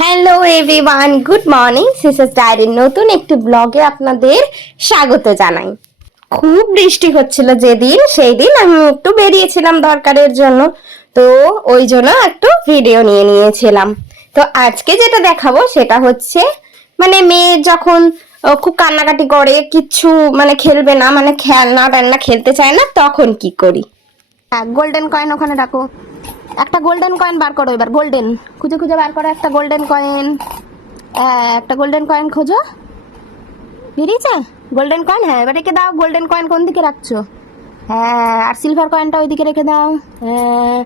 Hello everyone good morning সিসাস ডায়েরির নতুন একটি ব্লগে আপনাদের স্বাগত জানাই। খুব বৃষ্টি হচ্ছিল যেদিন সেই দিন আমি একটু বেরিয়েছিলাম দরকারের জন্য। তো ওই জন্য একটু ভিডিও নিয়ে নিয়েছিলাম। তো আজকে যেটা দেখাবো, সেটা হচ্ছে মানে মেয়ে যখন খুব কান্নাকাটি করে, কিচ্ছু মানে খেলবে না মানে খেলনা টেলনা খেলতে চায় না, তখন কি করি? হ্যাঁ গোল্ডেন কয়েন ওখানে রাখো। একটা গোল্ডেন কয়েন বার করো এবার গোল্ডেন খুঁজে খুঁজে, বার করো একটা গোল্ডেন কয়েন একটা গোল্ডেন কয়েন খোঁজো। বেরিয়েছে? গোল্ডেন কয়েন হ্যাঁ এবার রেখে দাও গোল্ডেন কয়েন কোন দিকে রাখছো? হ্যাঁ আর সিলভার কয়েনটা ওইদিকে রেখে দাও। হ্যাঁ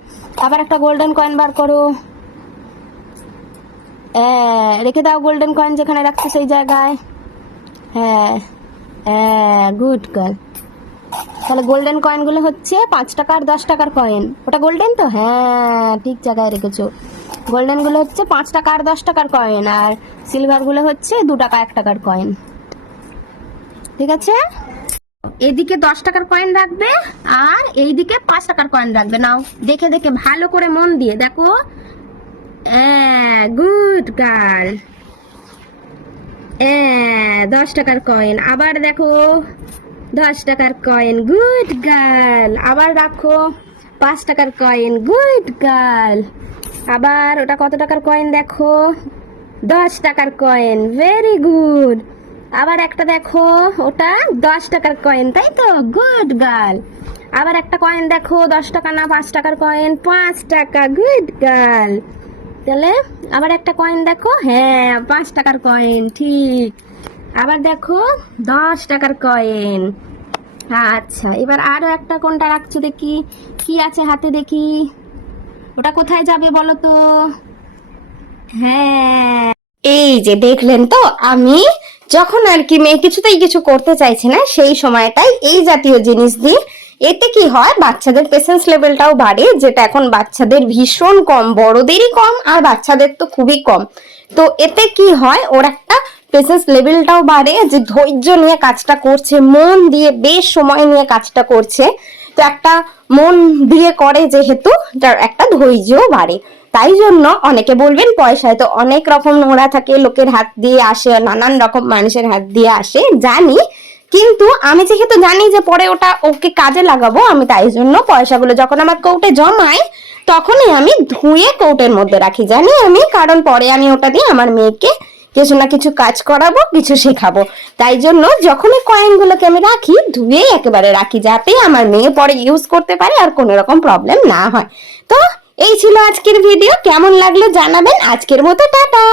আবার একটা গোল্ডেন কয়েন বার করো। হ্যাঁ রেখে দাও গোল্ডেন কয়েন যেখানে রাখছো সেই জায়গায়। হ্যাঁ হ্যাঁ গুড গার্ল তাহলে গোল্ডেন কয়েনগুলো হচ্ছে পাঁচ টাকা আর দশ টাকার কয়েন ওটা গোল্ডেন তো? হ্যাঁ ঠিক জায়গায় রেখেছো। গোল্ডেনগুলো হচ্ছে পাঁচ টাকা আর দশ টাকার কয়েন আর সিলভারগুলো হচ্ছে দু টাকা, এক টাকার কয়েন ঠিক আছে? এদিকে দশ টাকার কয়েন রাখবে আর এইদিকে পাঁচ টাকার কয়েন রাখবে। নাও, দেখে দেখে, ভালো করে মন দিয়ে দেখো। গুড গার্ল দশ টাকার কয়েন আবার দেখো দশ টাকার কয়েন গুড গার্ল আবার রাখো, পাঁচ টাকার কয়েন গুড গার্ল আবার ওটা কত টাকার কয়েন দেখো? দশ টাকার কয়েন ভেরি গুড আবার একটা দেখো, ওটা দশ টাকার কয়েন তাই তো? গুড গার্ল আবার একটা কয়েন দেখো, দশ টাকা না পাঁচ টাকার কয়েন পাঁচ টাকা গুড গার্ল তাহলে আবার একটা কয়েন দেখো? হ্যাঁ পাঁচ টাকার কয়েন ঠিক। আবার দেখো, দশ টাকার কয়েন আচ্ছা এবার আরও একটা কোনটা রাখছো দেখি। কি আছে হাতে দেখি। ওটা কোথায় যাবে বলো তো? হ্যাঁ। এই যে দেখলেন তো, আমি যখন আর কি মেয়ে কিছুতেই কিছু করতে চাইছে না, সেই সময়টাই এই জাতীয় জিনিস দিয়ে। এতে কি হয়, বাচ্চাদের পেশেন্স লেভেলটাও বাড়ে, যেটা এখন বাচ্চাদের ভীষণ কম, বড়দেরই কম, আর বাচ্চাদের তো খুবই কম। তো এতে কি হয়, ওর একটা পেশেন্স লেভেলটাও বাড়ে, যে ধৈর্য নিয়ে কাজটা করছে, মন দিয়ে বেশ সময় নিয়ে কাজটা করছে, তো একটা মন দিয়ে করে যেহেতু, তার একটা ধৈর্যও বাড়ে। তাই জন্য অনেকে বলবেন পয়সায়, তো অনেক রকম নোংরা থাকে, লোকের হাত দিয়ে আসে, নানান রকম মানুষের হাত দিয়ে আসে, জানি। কিন্তু আমি যেহেতু জানি যে পরে ওটা ওকে কাজে লাগাবো, আমি তাই জন্য পয়সাগুলো যখন আমার কৌটে জমাই, তখনই আমি ধুয়ে কৌটের মধ্যে রাখি, জানি আমি, কারণ পরে আমি ওটা দিয়ে আমার মেয়েকে কিছু না কিছু কাজ করাবো, কিছু শেখাবো। তাই জন্য যখনই কয়েনগুলোকে আমি রাখি, ধুয়ে একেবারে রাখি যাতে আমার মেয়ে পরে ইউজ করতে পারে আর কোনো রকম প্রবলেম না হয়। তো এই ছিল আজকের ভিডিও কেমন লাগল জানাবেন। আজকের মতো টাটা!